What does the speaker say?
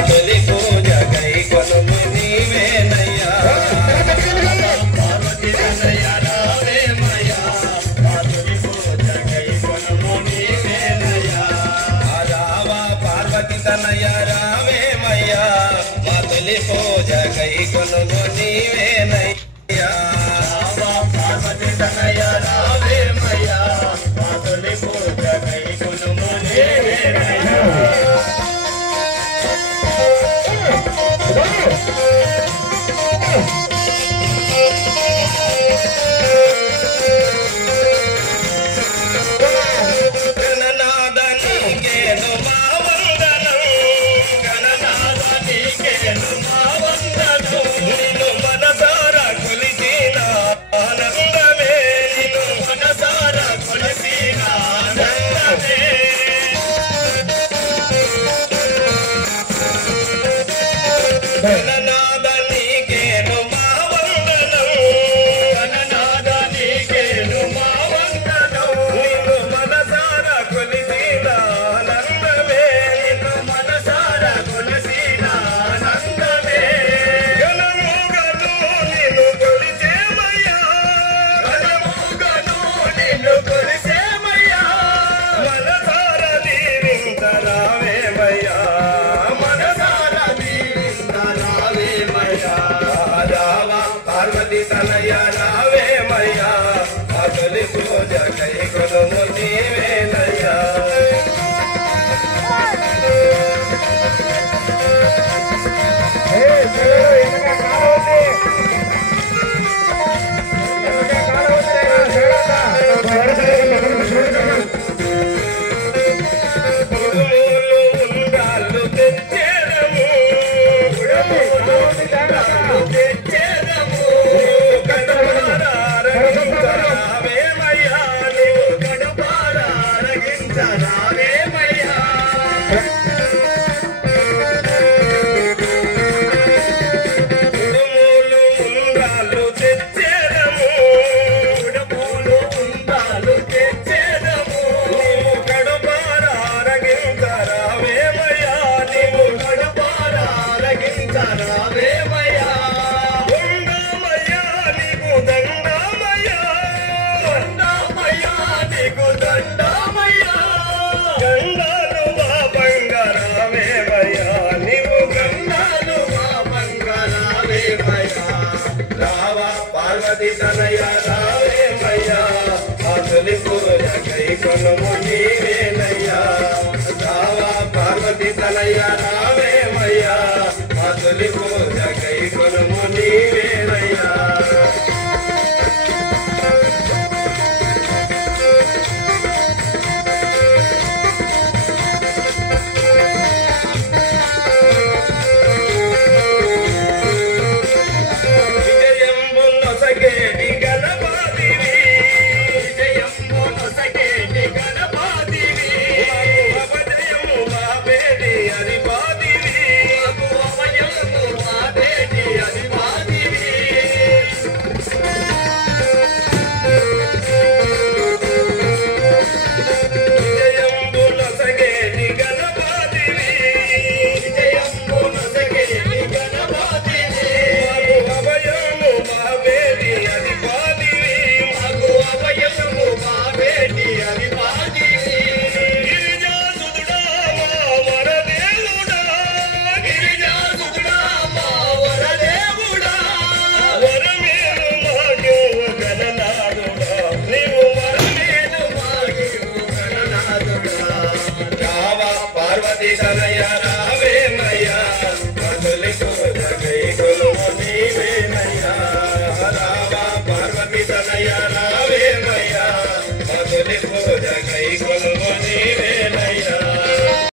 తొలి పూజ కై కొనుము నీవేనయ్యా పార్వతి తనయ రావేమయ్యా మా తొలి పూజ కై కొనుము నీవేనయ్యా రావా పార్వతి తనయ రావేమయ్యా మా తొలి పూజ కై కొనుము నీవేనయ్యా రావా పార్వతి తనయ రావేమయ్యా మా తొలి పూజ కై కొనుము నీవేనయ్యా తనయ రావేమయ్యా మా తొలి పూజ కై కొనుము నీవేనయ్యా పార్వతి తనయ రావేమయ్యా మా తొలి పూజ కై కొనుము నీవేనయ్యా రావా పార్వతి తనయ రావేమయ్యా మా తొలి పూజ కై కొనుము నీవేనయ్యా పార్వతి తనయ రావేమయ్యా మా తొలి పూజ కై కొనుము నీవేనయ్యా రావా పార్వతి తనయ